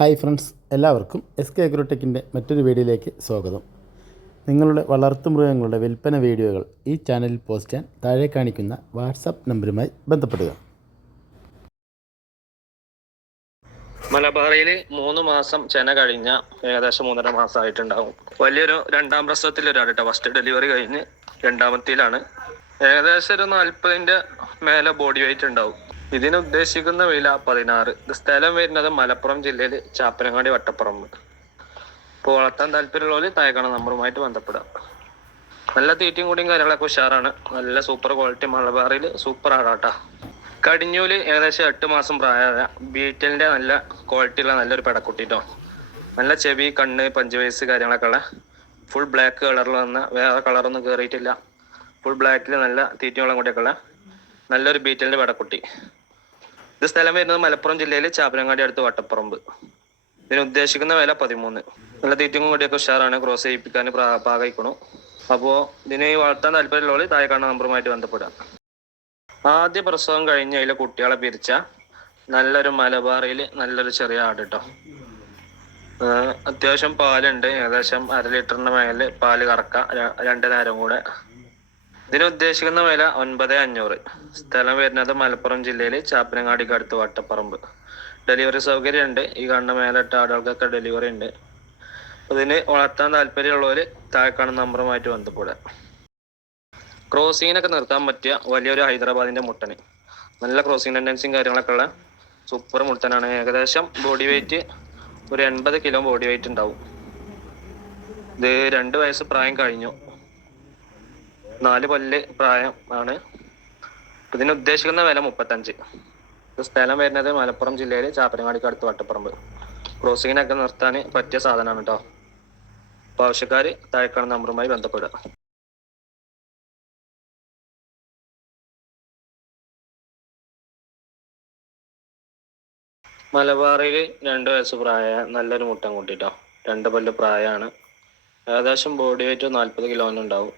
Hi friends എല്ലാവർക്കും S K അഗ്രോടെക്കിന്റെ മറ്റൊരു വീഡിയോയിലേക്ക് സ്വാഗതം. നിങ്ങളുടെ വളർത്തുമൃഗങ്ങളുടെ വിൽപ്പന വീഡിയോകൾ ഈ ചാനലിൽ പോസ്റ്റ് ചെയ്യാൻ താഴെ കാണിക്കുന്ന വാട്സാപ്പ് നമ്പറുമായി ബന്ധപ്പെടുക. മലബാറിയിൽ മൂന്ന് മാസം ചെന കഴിഞ്ഞ ഏകദേശം മൂന്നര മാസമായിട്ടുണ്ടാവും. വലിയൊരു രണ്ടാം പ്രസവത്തിൽ ഒരാളിട്ടോ ഫസ്റ്റ് ഡെലിവറി കഴിഞ്ഞ് രണ്ടാമത്തിലാണ്. ഏകദേശം ഒരു നാൽപ്പതിന്റെ മേലെ ബോഡി വെയിറ്റ് ഉണ്ടാവും. ഇതിന് ഉദ്ദേശിക്കുന്ന വില പതിനാറ്. ഇത് സ്ഥലം വരുന്നത് മലപ്പുറം ജില്ലയിൽ ചാപ്പനങ്ങാടി വട്ടപ്പുറം. ഇപ്പോൾ വളർത്താൻ താല്പര്യമുള്ളവർ തായക്കണ നമ്പറുമായിട്ട് ബന്ധപ്പെടാം. നല്ല തീറ്റയും കൂടിയും കാര്യങ്ങളൊക്കെ ഉഷാറാണ്. നല്ല സൂപ്പർ ക്വാളിറ്റി മലബാറിൽ സൂപ്പർ ആടാട്ടാ കടിഞ്ഞൂൽ ഏകദേശം എട്ട് മാസം പ്രായമായ ബീറ്റലിന്റെ നല്ല ക്വാളിറ്റി ഉള്ള നല്ലൊരു പെടക്കുട്ടിട്ടോ നല്ല ചെവി കണ്ണ് പഞ്ച് വയസ്സ് കാര്യങ്ങളൊക്കെ ഉള്ള ഫുൾ ബ്ലാക്ക് കളറിൽ വന്ന വേറെ കളറൊന്നും കയറിയിട്ടില്ല ഫുൾ ബ്ലാക്കിൽ നല്ല തീറ്റയോളം കൂടിയൊക്കെ ഉള്ള നല്ലൊരു ബീറ്റലിന്റെ പെടക്കുട്ടി. ഇത് സ്ഥലം വരുന്നത് മലപ്പുറം ജില്ലയിലെ ചാപ്പനങ്ങാടി അടുത്ത് വട്ടപ്പുറമ്പ്. ഇതിന് ഉദ്ദേശിക്കുന്ന വില പതിമൂന്ന്. നല്ല തീറ്റയും കൂടിയൊക്കെ ഉഷാറാണ്. ക്രോസ് ചെയ്യിപ്പിക്കാൻ പാകയിക്കണു. അപ്പോൾ ഇതിനെ വളർത്താൻ താല്പര്യമുള്ളവർ താഴെ കാണുന്ന നമ്പറുമായിട്ട് ബന്ധപ്പെടാം ആദ്യ പ്രസവം കഴിഞ്ഞ് അതിലെ കുട്ടികളെ പിരിച്ച നല്ലൊരു മലബാറിയിൽ നല്ലൊരു ചെറിയ ആട് കേട്ടോ അത്യാവശ്യം പാലുണ്ട്. ഏകദേശം അര ലിറ്ററിന്റെ മേലെ പാൽ കറക്ക. രണ്ട് നേരം കൂടെ. ഇതിന് ഉദ്ദേശിക്കുന്ന വില ഒൻപത് അഞ്ഞൂറ്. സ്ഥലം വരുന്നത് മലപ്പുറം ജില്ലയിലെ ചാപ്പനങ്ങാടിക്ക് അടുത്ത് വട്ടപ്പറമ്പ്. ഡെലിവറി സൗകര്യം ഉണ്ട് ഈ കാണുന്ന മേലിട്ട ആടുകൾക്കൊക്കെ ഡെലിവറി ഉണ്ട്. ഇതിന് വളർത്താൻ താല്പര്യമുള്ളവർ താഴെ കാണുന്ന നമ്പറുമായിട്ട് ബന്ധപ്പെടുക. ക്രോസിങ്ങിനൊക്കെ നിർത്താൻ പറ്റിയ വലിയൊരു ഹൈദരാബാദിന്റെ മുട്ടന്. നല്ല ക്രോസിങ് ടെൻഡൻസിയും കാര്യങ്ങളൊക്കെ ഉള്ള സൂപ്പർ മുട്ടനാണ്. ഏകദേശം ബോഡി വെയിറ്റ് ഒരു എൺപത് കിലോ ബോഡി വെയിറ്റ് ഉണ്ടാവും. ഇത് രണ്ട് വയസ്സ് പ്രായം കഴിഞ്ഞു. നാല് പല്ല് പ്രായം ആണ്. ഇതിന് ഉദ്ദേശിക്കുന്ന വില മുപ്പത്തഞ്ച്. സ്ഥലം വരുന്നത് മലപ്പുറം ജില്ലയിൽ ചാപ്പനങ്ങാടിക്ക് അടുത്ത് വട്ടപ്പറമ്പ്. ക്രോസിങ്ങിനൊക്കെ നിർത്താൻ പറ്റിയ സാധനമാണ് കേട്ടോ അപ്പോൾ ആവശ്യക്കാർ താഴെക്കാണ് നമ്പറുമായി ബന്ധപ്പെടുക. മലബാറിൽ രണ്ട് വയസ്സ് പ്രായ നല്ലൊരു മുട്ടൻ കൂട്ടിട്ടോ. രണ്ട് പല്ല് പ്രായമാണ് ഏകദേശം ബോഡി വെയിറ്റ് നാൽപ്പത് കിലോന് ഉണ്ടാവും.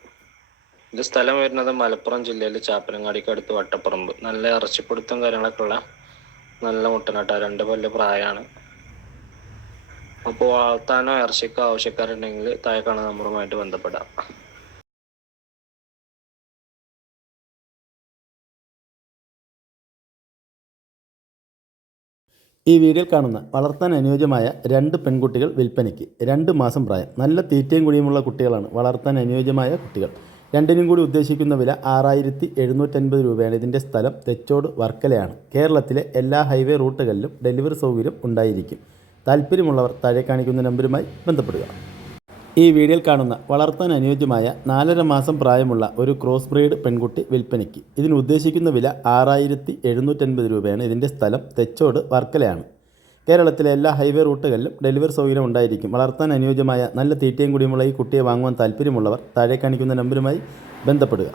ഇത് സ്ഥലം വരുന്നത് മലപ്പുറം ജില്ലയിലെ ചാപ്പനങ്ങാടിക്ക് അടുത്ത് വട്ടപ്പറമ്പ്. നല്ല ഇറച്ചിപ്പിടുത്തം കാര്യങ്ങളൊക്കെ ഉള്ള നല്ല മുട്ടനാട്ട രണ്ട് പല്ല് പ്രായമാണ് അപ്പോൾ വളർത്താനോ ഇറച്ചിക്കോ ആവശ്യക്കാരുണ്ടെങ്കിൽ താഴെ കാണുന്ന നമ്പറുമായിട്ട് ബന്ധപ്പെടാം. ഈ വീഡിയോയിൽ കാണുന്ന വളർത്താൻ അനുയോജ്യമായ രണ്ട് പെൺകുട്ടികൾ വിൽപ്പനയ്ക്ക് രണ്ട് മാസം പ്രായം. നല്ല തീറ്റയും കുടിയുമുള്ള കുട്ടികളാണ് വളർത്താൻ അനുയോജ്യമായ കുട്ടികൾ. രണ്ടിനും കൂടി ഉദ്ദേശിക്കുന്ന വില ആറായിരത്തി എഴുന്നൂറ്റൻപത് രൂപയാണ്. ഇതിന്റെ സ്ഥലം തെച്ചോട് വർക്കലയാണ്. കേരളത്തിലെ എല്ലാ ഹൈവേ റൂട്ടുകളിലും ഡെലിവറി സൗകര്യം ഉണ്ടായിരിക്കും. താല്പര്യമുള്ളവർ താഴെ കാണിക്കുന്ന നമ്പരുമായി ബന്ധപ്പെടുക. ഈ വീഡിയോയിൽ കാണുന്ന വളർത്താൻ അനുയോജ്യമായ നാലര മാസം പ്രായമുള്ള ഒരു ക്രോസ് ബ്രീഡ് പെൺകുട്ടി വിൽപ്പനയ്ക്ക്. ഇതിന് ഉദ്ദേശിക്കുന്ന വില ആറായിരത്തി എഴുന്നൂറ്റൻപത് രൂപയാണ്. ഇതിന്റെ സ്ഥലം തെച്ചോട് വർക്കലയാണ്. കേരളത്തിലെ എല്ലാ ഹൈവേ റൂട്ടുകളിലും ഡെലിവറി സൗകര്യം ഉണ്ടായിരിക്കും. വളർത്താൻ അനുയോജ്യമായ നല്ല തീറ്റയും കുടിയുമുള്ള ഈ കുട്ടിയെ വാങ്ങുവാൻ താല്പര്യമുള്ളവർ താഴെ കാണിക്കുന്ന നമ്പറുമായി ബന്ധപ്പെടുക.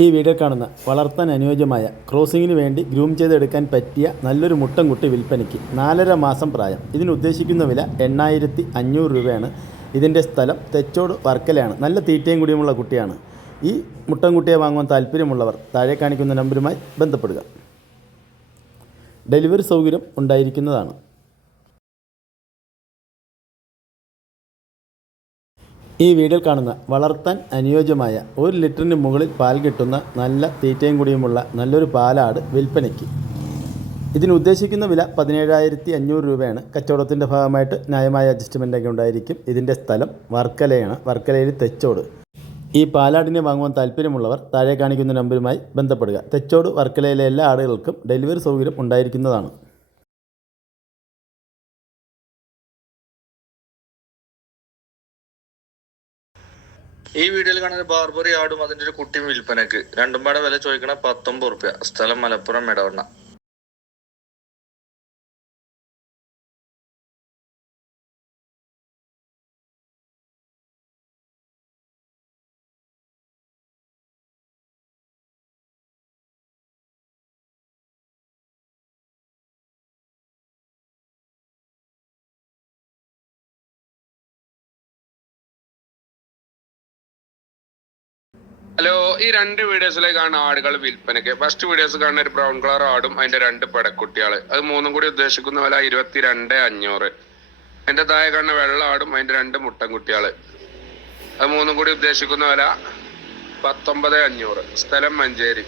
ഈ വീഡിയോ കാണുന്ന വളർത്താൻ അനുയോജ്യമായ ക്രോസിങ്ങിന് വേണ്ടി ഗ്രൂം ചെയ്തെടുക്കാൻ പറ്റിയ നല്ലൊരു മുട്ടൻകുട്ടി വിൽപ്പനയ്ക്ക് നാലര മാസം പ്രായം. ഇതിന് ഉദ്ദേശിക്കുന്ന വില എണ്ണായിരത്തി അഞ്ഞൂറ് രൂപയാണ്. ഇതിന്റെ സ്ഥലം തെച്ചോട് വർക്കലയാണ്. നല്ല തീറ്റയും കുടിയുമുള്ള കുട്ടിയാണ്. ഈ മുട്ടൻകുട്ടിയെ വാങ്ങുവാൻ താല്പര്യമുള്ളവർ താഴെ കാണിക്കുന്ന നമ്പറുമായി ബന്ധപ്പെടുക. ഡെലിവറി സൗകര്യം ഉണ്ടായിരിക്കുന്നതാണ്. ഈ വീഡിയോയിൽ കാണുന്ന വളർത്താൻ അനുയോജ്യമായ ഒരു ലിറ്ററിന് മുകളിൽ പാൽ കിട്ടുന്ന നല്ല തീറ്റയും കൂടിയുമുള്ള നല്ലൊരു പാലാട് വിൽപ്പനയ്ക്ക്. ഇതിന് ഉദ്ദേശിക്കുന്ന വില പതിനേഴായിരത്തി അഞ്ഞൂറ് രൂപയാണ്. കച്ചവടത്തിന്റെ ഭാഗമായിട്ട് ന്യായമായ അഡ്ജസ്റ്റ്മെന്റൊക്കെ ഉണ്ടായിരിക്കും. ഇതിന്റെ സ്ഥലം വർക്കലയാണ്. വർക്കലയിൽ തെച്ചോട്. ഈ പാലാടിനെ വാങ്ങുവാൻ താല്പര്യമുള്ളവർ താഴെ കാണിക്കുന്ന നമ്പരുമായി ബന്ധപ്പെടുക. തെച്ചോട് വർക്കലയിലെ എല്ലാ ആളുകൾക്കും ഡെലിവറി സൗകര്യം ഉണ്ടായിരിക്കുന്നതാണ്. ഈ വീഡിയോയിൽ കാണുന്ന ബാർബറി ആടും അതിന്റെ ഒരു കുട്ടിയും വിൽപ്പനക്ക് രണ്ടും പാടെ വില ചോദിക്കണ പത്തൊമ്പത് റുപ്യ. സ്ഥലം മലപ്പുറം ഇടവണ്ണ ഹലോ ഈ രണ്ട് വീഡിയോസിലേക്ക് കാണുന്ന ആടുകൾ വിൽപ്പനയ്ക്ക്. ഫസ്റ്റ് വീഡിയോസ് കാണുന്ന ഒരു ബ്രൗൺ കളർ ആടും അതിന്റെ രണ്ട് പടക്കുട്ടികൾ. അത് മൂന്നും കൂടി ഉദ്ദേശിക്കുന്ന വില ഇരുപത്തി രണ്ട് അഞ്ഞൂറ്. അതിന്റെ താഴെ കാണുന്ന വെള്ള ആടും അതിന്റെ രണ്ട് മുട്ടൻ കുട്ടികൾ. അത് മൂന്നും കൂടി ഉദ്ദേശിക്കുന്ന വില പത്തൊമ്പത് അഞ്ഞൂറ്. സ്ഥലം മഞ്ചേരി.